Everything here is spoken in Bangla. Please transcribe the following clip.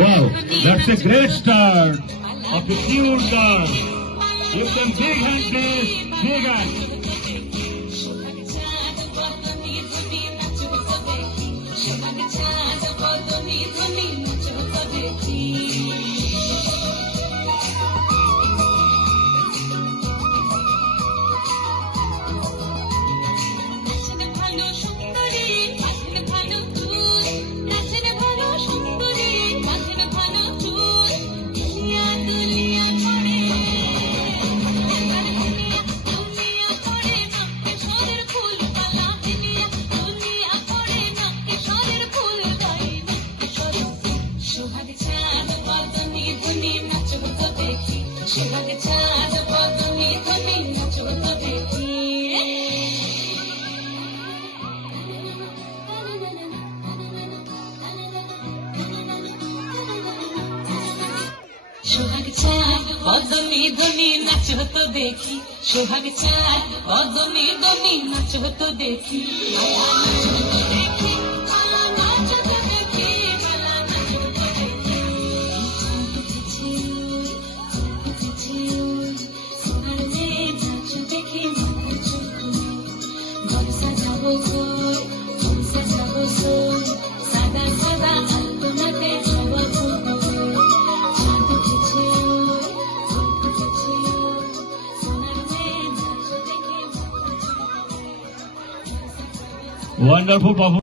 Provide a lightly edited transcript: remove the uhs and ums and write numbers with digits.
Wow, that's a great start of the pure dance. You can big hand this, big hand. সোহাগ চাঁদ বদনি ধনি নাচ হতো দেখি, সোহাগ চাঁদ বদনি ধনি নাচ হতো দেখি, মালা নাচ হতো দেখি, মালা নাচ হতো দেখি, মালা নাচ হতো দেখি। সোনার মেয়ে নাচ দেখি মাথা চুল, ঘর সাজাবো ঘর, ঘর সাজাবো সোল, সাদা সাদা আলপনাতে সবার Wonderful performance.